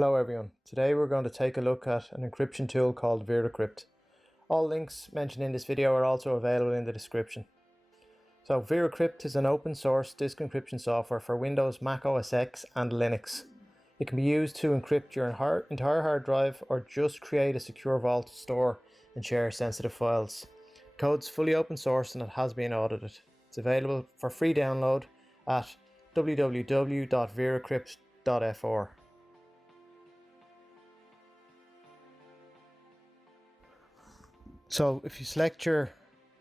Hello everyone, today we're going to take a look at an encryption tool called veracrypt. All links mentioned in this video are also available in the description. So veracrypt is an open source disk encryption software for Windows, Mac OS X and Linux. It can be used to encrypt your entire hard drive or just create a secure vault to store and share sensitive files. The code's fully open source and it has been audited. It's available for free download at www.veracrypt.fr. So if you select your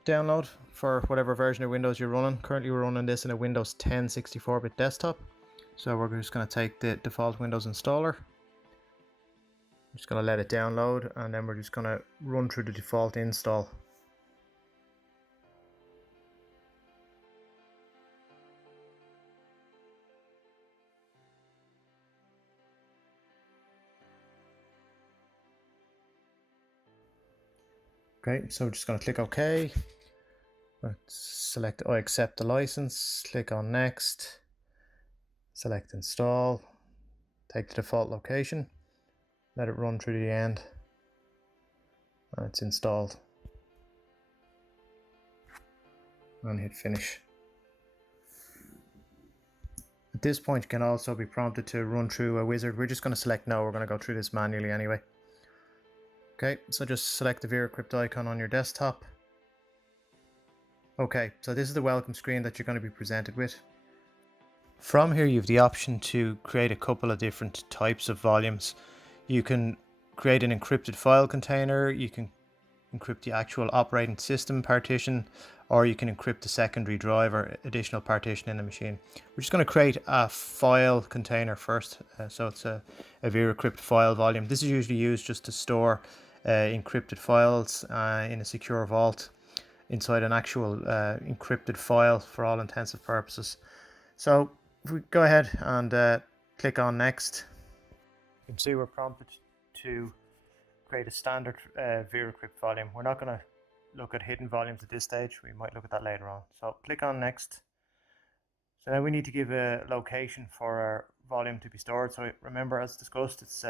download for whatever version of Windows you're running, currently we're running this in a Windows 10 64-bit desktop. So we're just going to take the default Windows installer. I'm just going to let it download and then we're just going to run through the default install. Okay, so we're just going to click OK. Let's select I accept the license, click on next, select install, take the default location, let it run through the end, and it's installed. And hit finish. At this point you can also be prompted to run through a wizard. We're just going to select no, we're going to go through this manually anyway. Okay, so just select the veracrypt icon on your desktop. Okay, so this is the welcome screen that you're going to be presented with. From here you have the option to create a couple of different types of volumes. You can create an encrypted file container, you can encrypt the actual operating system partition, or you can encrypt the secondary drive or additional partition in the machine. We're just going to create a file container first, so it's a veracrypt file volume. This is usually used just to store encrypted files in a secure vault inside an actual encrypted file for all intents and purposes. So if we go ahead and click on next, you can see we're prompted to create a standard veracrypt volume. We're not going to look at hidden volumes at this stage, we might look at that later on. So click on next. So now we need to give a location for our volume to be stored. So remember, as discussed, it's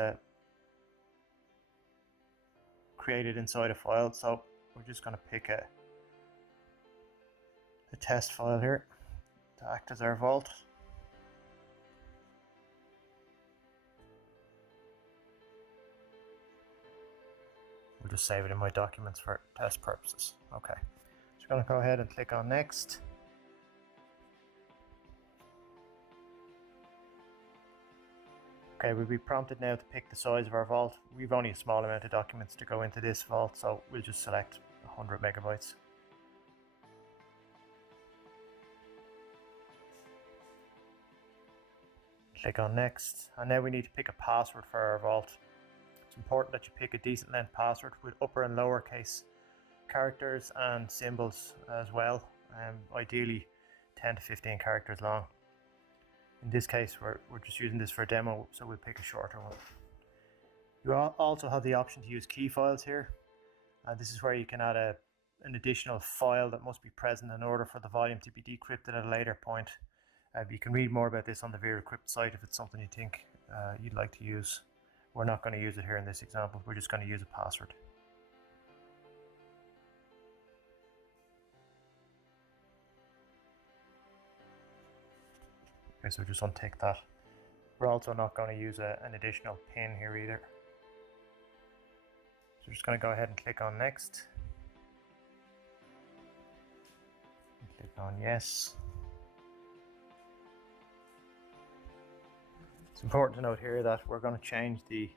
created inside a file. So we're just going to pick a test file here to act as our vault. We'll just save it in my documents for test purposes. Okay, so I'm going to go ahead and click on next. Okay, we'll be prompted now to pick the size of our vault. We've only a small amount of documents to go into this vault, so we'll just select 100 megabytes. Click on next, and now we need to pick a password for our vault. It's important that you pick a decent length password with upper and lower case characters and symbols as well, ideally 10 to 15 characters long. In this case we're just using this for a demo, so we'll pick a shorter one. You also have the option to use key files here, and this is where you can add an additional file that must be present in order for the volume to be decrypted at a later point. You can read more about this on the veracrypt site if it's something you think you'd like to use. We're not going to use it here in this example, we're just going to use a password. Okay, so just untick that. We're also not going to use an additional pin here either. So we're just going to go ahead and click on next. And click on yes. It's important to note here that we're going to change the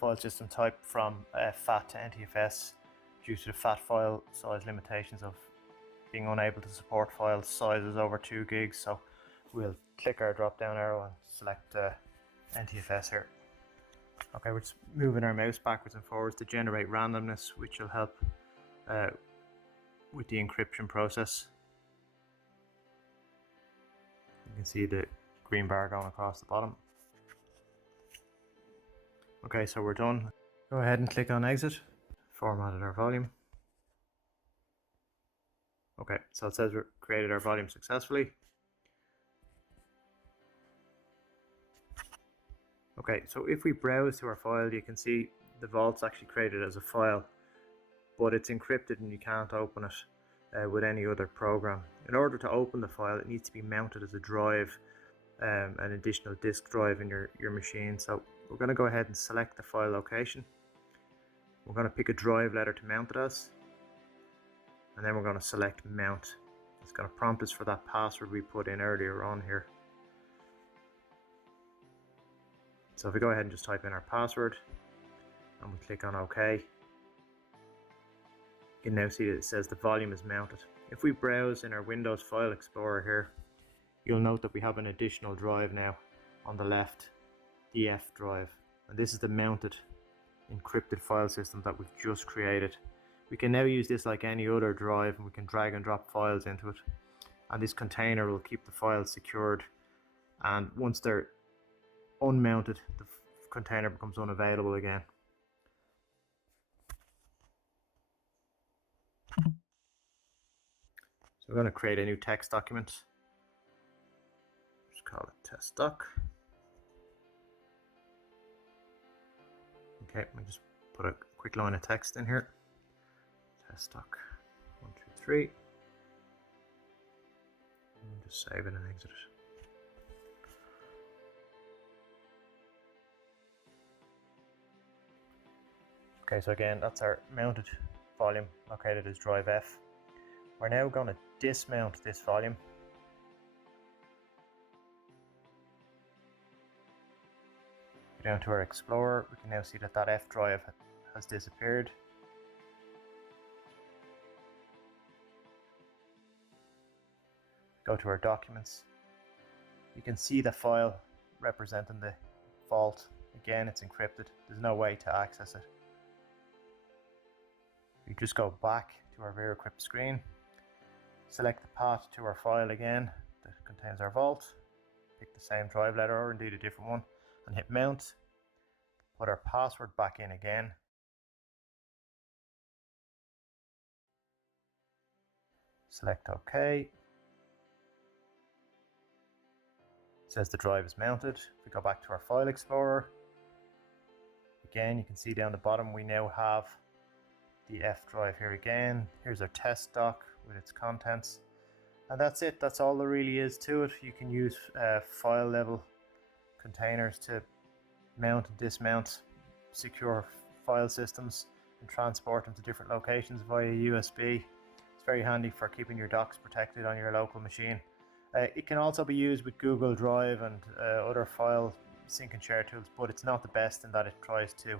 file system type from FAT to NTFS due to the FAT file size limitations of being unable to support file sizes over 2 gigs. So we'll click our drop down arrow and select NTFS here. Okay, we're just moving our mouse backwards and forwards to generate randomness, which will help with the encryption process. You can see the green bar going across the bottom. Okay, so we're done. Go ahead and click on exit. Formatted our volume. Okay, so it says we created our volume successfully. Okay, so if we browse to our file, you can see the vault's actually created as a file, but it's encrypted and you can't open it with any other program. In order to open the file, it needs to be mounted as a drive, an additional disk drive in your machine. So we're going to go ahead and select the file location. We're going to pick a drive letter to mount it as, and then we're going to select mount. It's going to prompt us for that password we put in earlier on here. So if we go ahead and just type in our password and we click on OK, you can now see that it says the volume is mounted. If we browse in our Windows File Explorer here, you'll note that we have an additional drive now on the left, the F drive, and this is the mounted encrypted file system that we've just created. We can now use this like any other drive, and we can drag and drop files into it, and this container will keep the files secured, and once they're unmounted, the container becomes unavailable again. So we're going to create a new text document. Just call it test doc. Okay, let me just put a quick line of text in here. Test doc 1, 2, 3. And just save it and exit it. Okay, so again, that's our mounted volume located as drive F. We're now going to dismount this volume. Go down to our Explorer, we can now see that that F drive has disappeared. Go to our documents. You can see the file representing the vault. Again, it's encrypted. There's no way to access it. We just go back to our veracrypt screen, select the path to our file again that contains our vault, pick the same drive letter or indeed a different one, and hit mount. Put our password back in again. Select OK. It says the drive is mounted. If we go back to our File Explorer, again you can see down the bottom we now have the F drive here again. Here's our test doc with its contents. And that's it. That's all there really is to it. You can use file level containers to mount and dismount secure file systems and transport them to different locations via USB. It's very handy for keeping your docs protected on your local machine. It can also be used with Google Drive and other file sync and share tools, but it's not the best in that it tries to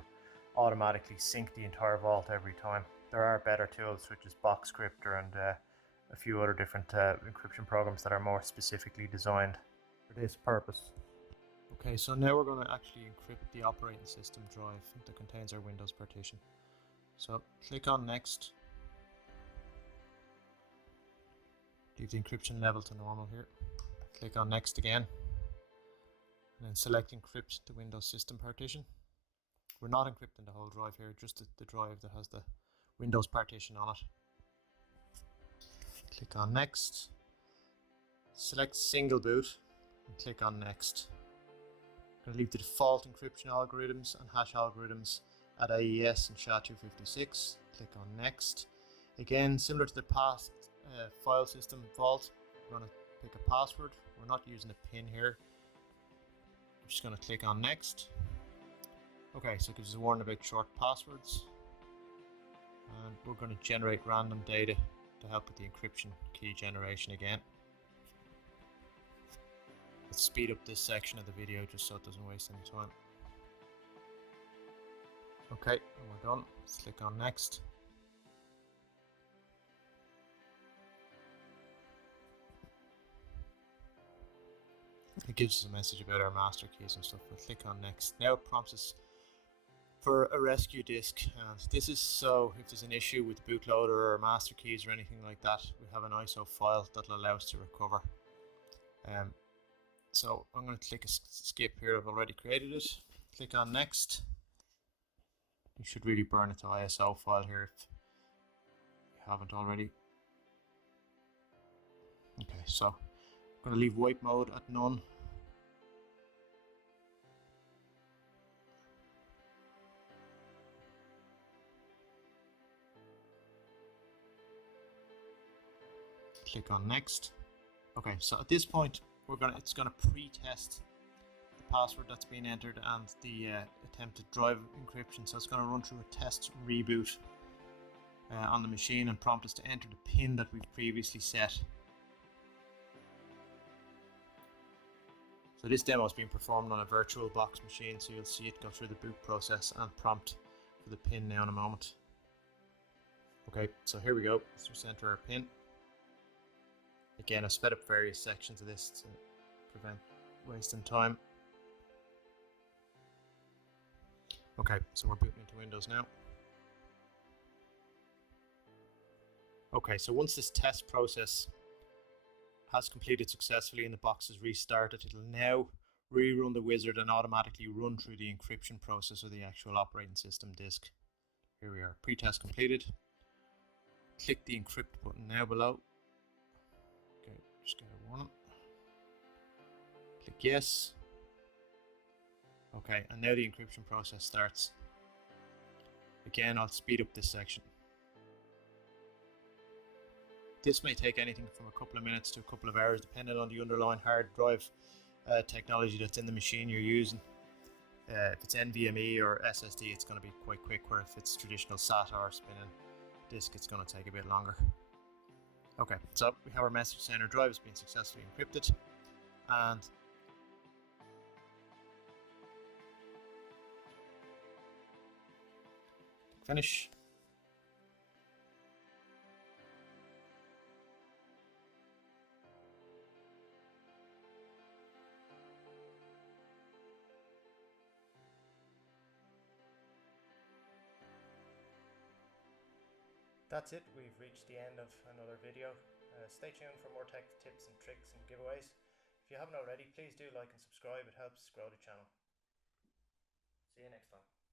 automatically sync the entire vault every time. There are better tools such as Boxcryptor and a few other different encryption programs that are more specifically designed for this purpose. Okay, so now we're going to actually encrypt the operating system drive that contains our Windows partition. So click on next. Leave the encryption level to normal here. Click on next again. And then select encrypt the Windows system partition. We're not encrypting the whole drive here, just the drive that has the Windows partition on it. Click on next. Select single boot and click on next. I'm going to leave the default encryption algorithms and hash algorithms at AES and SHA-256. Click on next. Again, similar to the past file system vault, we're going to pick a password. We're not using a pin here. I'm just going to click on next. Okay, so it gives us a warning about short passwords. And we're going to generate random data to help with the encryption key generation again. Let's speed up this section of the video just so it doesn't waste any time. Okay, and we're done. Let's click on next. It gives us a message about our master keys and stuff. We'll click on next. Now it prompts us for a rescue disk, and this is so if there's an issue with bootloader or master keys or anything like that, we have an ISO file that'll allow us to recover. So I'm going to click a skip here. I've already created it. Click on next. You should really burn it to ISO file here if you haven't already. Okay, so I'm going to leave wipe mode at none. click on next. Okay, so at this point it's gonna pre-test the password that's been entered and the attempted drive encryption. So it's gonna run through a test reboot on the machine and prompt us to enter the PIN that we've previously set. So this demo is being performed on a virtual box machine, so you'll see it go through the boot process and prompt for the PIN now in a moment. Okay, so here we go. Let's just enter our PIN. Again, I've sped up various sections of this to prevent wasting time. Okay, so we're booting into Windows now. Okay, so once this test process has completed successfully and the box is restarted, it'll now rerun the wizard and automatically run through the encryption process of the actual operating system disk. Here we are, pre-test completed. Click the encrypt button now below. Okay, just get a warning. Click yes. Okay, and now the encryption process starts. Again, I'll speed up this section. This may take anything from a couple of minutes to a couple of hours, depending on the underlying hard drive technology that's in the machine you're using. If it's NVMe or SSD, it's going to be quite quick, where if it's traditional SATA or spinning disk, it's going to take a bit longer. Okay, so we have our message center drive has been successfully encrypted, and finish. That's it, we've reached the end of another video. Stay tuned for more tech tips and tricks and giveaways. If you haven't already, please do like and subscribe, it helps grow the channel. See you next time.